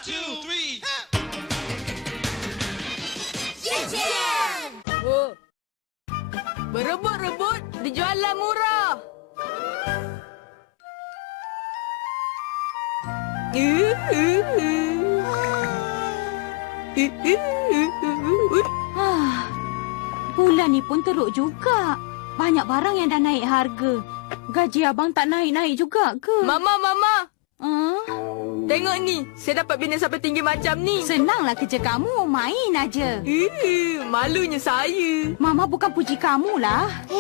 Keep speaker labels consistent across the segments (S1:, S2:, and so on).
S1: 2, 3.
S2: Oh. Berebut-rebut dijualan murah.
S3: Bulan ni pun teruk juga. Banyak barang yang dah naik harga. Gaji abang tak naik-naik juga ke?
S2: Mama.
S3: Ah,
S2: Tengok ni, saya dapat bina sampai tinggi macam ni.
S3: senanglah kerja kamu, main aja.
S2: Malunya saya.
S3: Mama bukan puji kamu lah.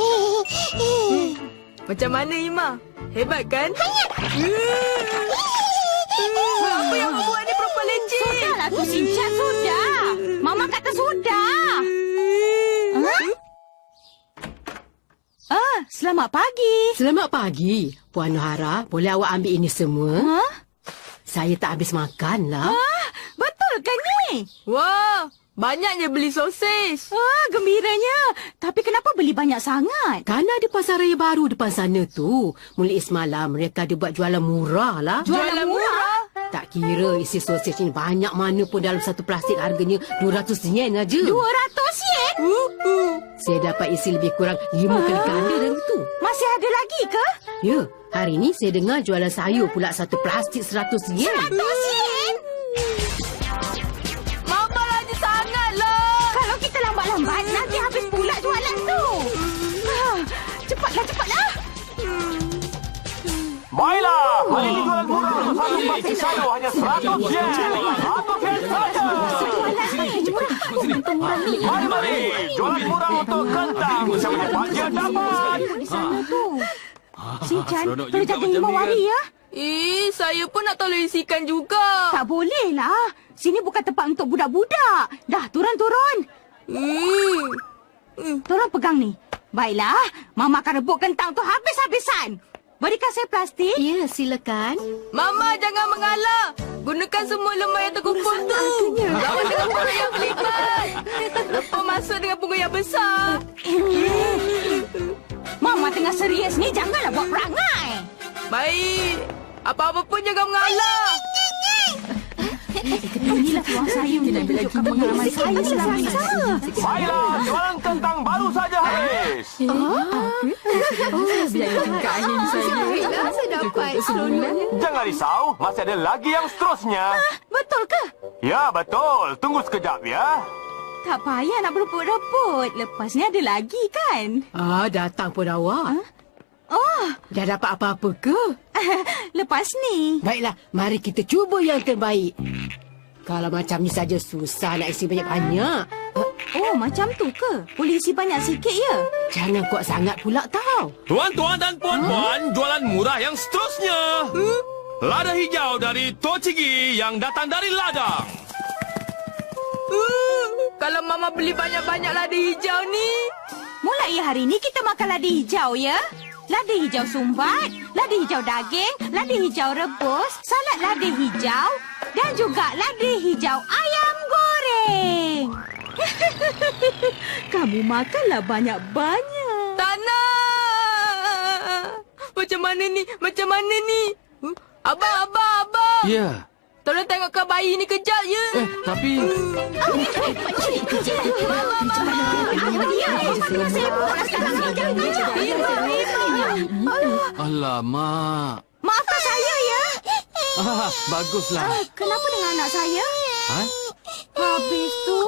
S2: Macam mana, Ima? Hebat kan? Apa yang membuat ni perempuan leceh?
S3: Sudahlah tu Sinchan, sudah. Mama kata sudah. Selamat pagi.
S4: Selamat pagi, Puan Nohara. Boleh awak ambil ini semua?
S3: Hah?
S4: Saya tak habis makan lah.
S3: Betul ke ni?
S2: Wah, banyaknya beli sosis.
S3: Wah, gembiranya. Tapi kenapa beli banyak sangat?
S4: Kan ada pasar raya baru depan sana tu. Mulai semalam mereka ada buat jualan murah lah.
S2: Jualan murah?
S4: Tak kira isi sosis ni banyak mana pun dalam satu plastik harganya 200 yen aja.
S3: 200 yen?
S4: Saya dapat isi lebih kurang 5 kali ganda dari tu.
S3: Masih ada lagi ke?
S4: Ya, hari ni saya dengar jualan sayur pula satu plastik 100 yen.
S3: 100 yen?
S2: Mama lagi sangatlah.
S3: Kalau kita lambat-lambat, nanti habis pula jualan tu. Cepatlah.
S5: Baiklah, hari ini jualan murah untuk satu plastik sayur hanya 100 yen. 100 yen saja. Mari, jualan murah untuk kentang. Siapa yang bahagia dapat.
S3: Di sana tu. Sinchan,
S1: seronok
S3: tolong
S1: juga
S3: jaga
S1: macam
S3: lima
S1: ni,
S3: wari ya.
S2: Saya pun nak tolong isikan juga.
S3: Tak boleh lah. Sini bukan tempat untuk budak-budak. Dah, turun. Tolong pegang ni. Baiklah, Mama akan rebut kentang tu habis-habisan. Berikan saya plastik.
S4: Ya, silakan.
S2: Mama, jangan mengalah. Gunakan semua lemah yang terkumpul tu. Lawan dengan perut yang melipat. Lepas masuk dengan punggung yang besar.
S3: Mama tengah serius ni, janganlah buat perangai.
S2: Baik. Apa-apa pun jangan mengalah.
S3: Inilah peluang saya untuk menunjukkan pengalaman saya selama ini.
S5: Baiklah, jualan kentang baru saja habis. Jangan risau, masih ada lagi yang seterusnya.
S3: Betul ke?
S5: Ya, betul. Tunggu sekejap ya.
S3: Tak payah nak berebut-rebut. Lepas ni ada lagi kan?
S4: Datang pun awak.
S3: Oh,
S4: Dah dapat apa-apa ke?
S3: lepas ni.
S4: Baiklah, mari kita cuba yang terbaik. Kalau macam ni saja susah nak isi banyak-banyak.
S3: Oh, macam tu ke? Boleh isi banyak sikit ya?
S4: Jangan kuat sangat pula tau.
S1: Tuan-tuan dan puan-puan, jualan murah yang seterusnya. Lada hijau dari Tochigi yang datang dari ladang.
S2: Kalau Mama beli banyak-banyak lada hijau ni.
S3: Mulai hari ni kita makan lada hijau ya. Lada hijau sumbat, lada hijau daging, lada hijau rebus, salad lada hijau dan juga lada hijau ayam goreng. Kamu makanlah banyak-banyak.
S2: Tak nak. Macam mana ni? Abang.
S1: Ya,
S2: Tolong tengokkan bayi ni kejap ya.
S1: tapi... Alamak.
S3: Maafkan saya ya.
S1: Baguslah.
S3: Kenapa dengan anak saya?
S1: Ha?
S3: Habis tu...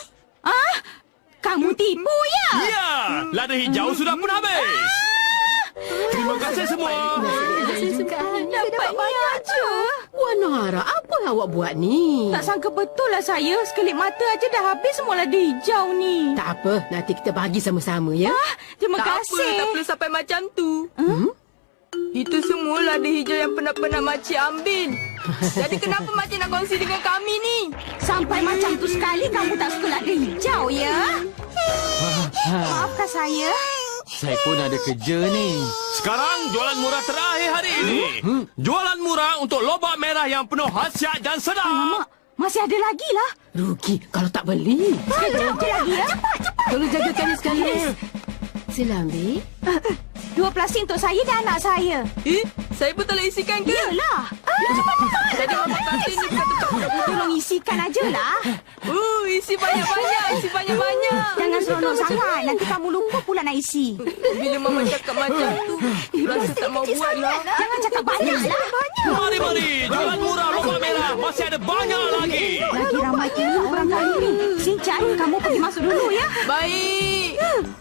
S3: Kamu tipu ya?
S1: Ya, lada hijau sudah pun habis. Terima kasih semua.
S3: Dapat banyak je.
S4: Puan Nohara, apa yang awak buat ni?
S3: Tak sangka betul lah saya. Sekelip mata aja dah habis semua lada hijau ni.
S4: Tak apa, nanti kita bagi sama-sama ya.
S3: Terima
S2: Tak
S3: kasih.
S2: perlu sampai macam tu. Itu semua lada hijau yang pernah makcik ambil. Jadi kenapa makcik nak kongsi dengan kami ni?
S3: Sampai macam tu sekali kamu tak suka lada hijau ya? Maafkan saya.
S1: Saya pun ada kerja ni. Sekarang jualan murah terakhir hari ini. Jualan murah untuk lobak merah yang penuh khasiat dan sedap.
S3: Alamak, masih ada lagi lah.
S4: Rugi kalau tak beli.
S3: Sekejap je lagi ya.
S4: Tolong jagakan ni sekali. Sila ambil.
S3: 2 plastik untuk saya dan anak saya.
S2: Saya pun tak boleh isikan ke?
S3: Yalah.
S2: Jadi Mama kata ini bukan tempat budak-budak
S3: isikan ajalah.
S2: Isi banyak-banyak. Isi banyak-banyak.
S3: Jangan seronok sangat. Nanti kamu lupa pula nak isi.
S2: Bila Mama cakap macam tu, rasa tak mau buat lah.
S3: Jangan cakap banyak lah.
S1: Mari. Jualan murah lobak merah. Masih ada banyak lagi.
S3: Lagi ramai pula orang kali ni. Sinchan, kamu pergi masuk dulu ya.
S2: Baik.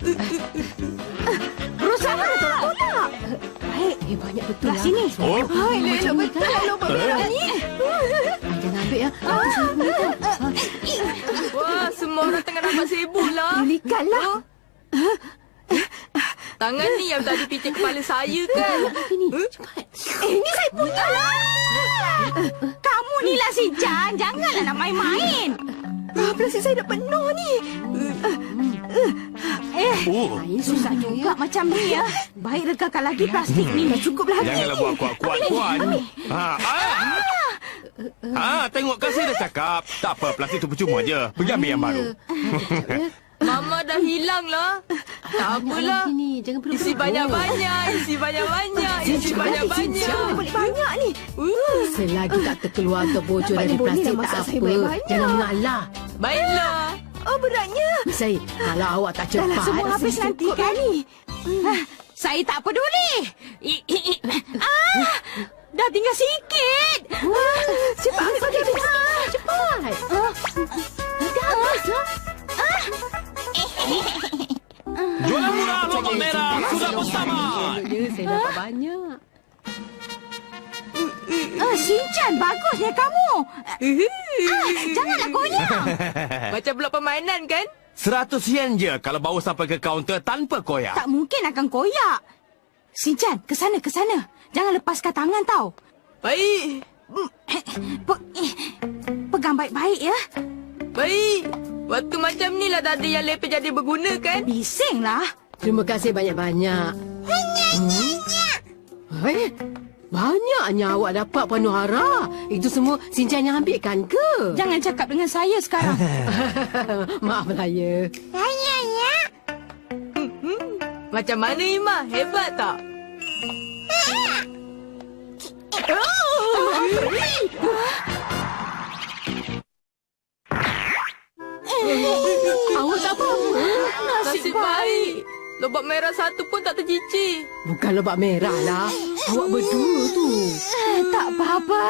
S3: Berusaha tolak otak. Baik.
S4: Banyak betul
S3: Belah
S4: lah.
S3: sini.
S1: Oh,
S4: Macam ni kan?
S2: Lobak merah ni.
S4: Jangan ambil ya. Aku selalu ni kan.
S2: Wah, semua orang tengah nampak sibuk lah.
S3: Pulihkan lah.
S2: Tangan ni yang tadi picit kepala saya kan?
S4: Ini, cepat.
S3: Ini saya punya lah. Kamu ni lah Sinchan. Janganlah nak main-main. Plastik saya dah penuh ni. Susah juga macam ni ya. Baik regakan lagi plastik ni. Dah cukuplah.
S1: janganlah buat kuat-kuat, Puan. Tengok kan saya dah cakap. Tak apa, plastik tu percuma je. Pergi ambil yang baru.
S2: Mama dah hilang lah. Tak apalah.
S4: Sini, jangan perlu.
S2: Isi banyak-banyak. Isi banyak-banyak. Isi banyak-banyak.
S3: Boleh banyak ni.
S4: Selagi tak terkeluar atau bocor dari plastik tak apa. Jangan mengalah.
S2: Baiklah.
S3: Oh beratnya.
S4: Saya, kalau awak tak cepat.
S3: Kalau semua habis nanti kan ni. Saya tak peduli. Dah tinggal sikit. Cepat.
S4: Cepat.
S1: Jualan murah lobak merah sudah bersama.
S4: Saya dapat banyak.
S3: Sinchan, bagusnya kamu. Janganlah goyang.
S2: Macam pula permainan kan?
S1: 100 yen je kalau bawa sampai ke kaunter tanpa koyak.
S3: Tak mungkin akan koyak. Sinchan, ke sana. Jangan lepaskan tangan tau.
S2: Baik.
S3: Pegang baik-baik ya.
S2: Baik. Waktu macam ni lah tadi yang lepeh jadi berguna kan?
S3: Bisinglah.
S4: Terima kasih banyak-banyak. Banyaknya awak dapat penuh hara. Itu semua Sinchan yang ambil kan ke?
S3: Jangan cakap dengan saya sekarang.
S4: Maaflah ya.
S2: Macam mana Ima? Hebat tak?
S4: Awak tak apa-apa.
S2: Nasib baik. Lobak merah satu pun tak tercicir.
S4: Bukan lobak merah lah. Awak berdua tu.
S3: Tak apa-apa.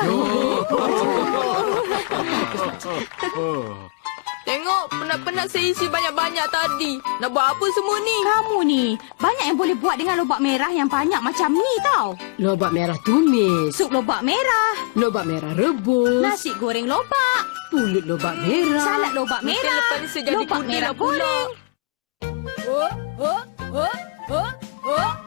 S2: Tengok, penat-penat saya isi banyak-banyak tadi. Nak buat apa semua ni?
S3: Kamu ni, banyak yang boleh buat dengan lobak merah yang banyak macam ni tau.
S4: Lobak merah tumis.
S3: Sup lobak merah,
S4: Lobak merah rebus.
S3: nasi goreng lobak,
S4: Pulut lobak merah.
S3: salad lobak
S2: Mungkin
S3: merah,
S2: lepas ni saya jadi
S3: lobak
S2: kuda
S3: merah
S2: lah pula.
S3: goreng.
S2: Oh.